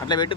అట్లా పెట్టు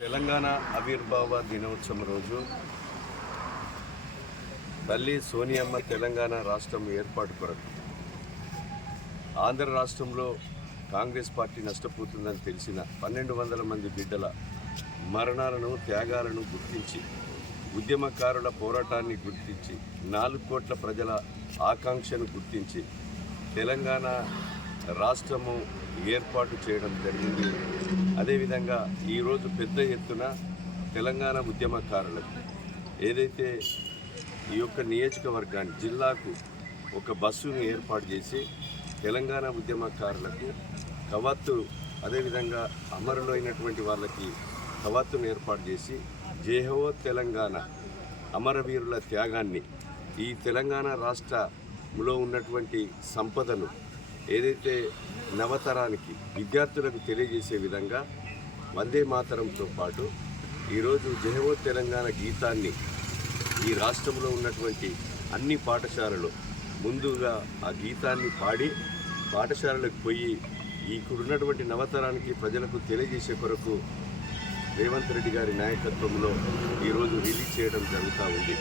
తెలంగాణ ఆవిర్భావ దినోత్సవం రోజు తల్లి సోనియమ్మ తెలంగాణ రాష్ట్రం ఏర్పాటు కొరకు ఆంధ్ర రాష్ట్రంలో కాంగ్రెస్ పార్టీ నష్టపోతుందని తెలిసిన పన్నెండు వందల మంది బిడ్డల మరణాలను త్యాగాలను గుర్తించి ఉద్యమకారుల పోరాటాన్ని గుర్తించి నాలుగు కోట్ల ప్రజల ఆకాంక్షను గుర్తించి తెలంగాణ రాష్ట్రము ఏర్పాటు చేయడం జరిగింది. అదేవిధంగా ఈరోజు పెద్ద ఎత్తున తెలంగాణ ఉద్యమకారులకు ఏదైతే ఈ యొక్క నియోజకవర్గాన్ని జిల్లాకు ఒక బస్సును ఏర్పాటు చేసి తెలంగాణ ఉద్యమకారులకు కవత్తు అదేవిధంగా అమరులైనటువంటి వాళ్ళకి కవత్తును ఏర్పాటు చేసి జేహో తెలంగాణ అమరవీరుల త్యాగాన్ని ఈ తెలంగాణ రాష్ట్రంలో ఉన్నటువంటి సంపదను ఏదైతే నవతరానికి విద్యార్థులకు తెలియజేసే విధంగా వందే మాతరంతో పాటు ఈరోజు జయవో తెలంగాణ గీతాన్ని ఈ రాష్ట్రంలో ఉన్నటువంటి అన్ని పాఠశాలలు ముందుగా ఆ గీతాన్ని పాడి పాఠశాలలకు పోయి ఇక్కడున్నటువంటి నవతరానికి ప్రజలకు తెలియజేసే కొరకు రేవంత్ రెడ్డి గారి నాయకత్వంలో ఈరోజు రిలీజ్ చేయడం జరుగుతూ ఉంది.